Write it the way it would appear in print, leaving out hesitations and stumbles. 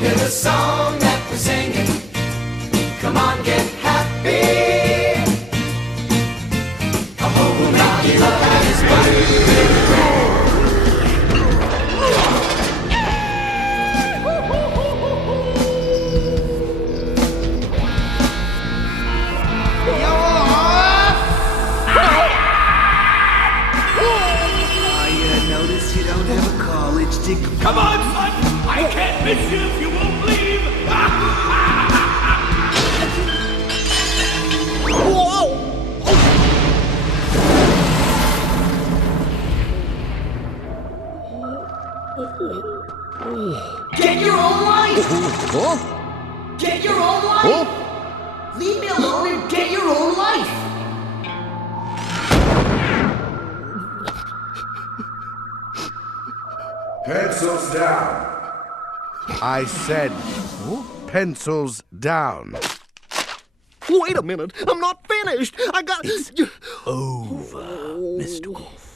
hear the song that we're singing. Come on, get happy. Oh, now you love is Notice you don't have a college degree. Come on, son! I can't miss you if you won't leave! Get your own life! Huh? Get your own life! Huh? Leave me alone and get your own life! Pencils down. I said, pencils down. Wait a minute, I'm not finished. I got... Over, Mr. Wolf.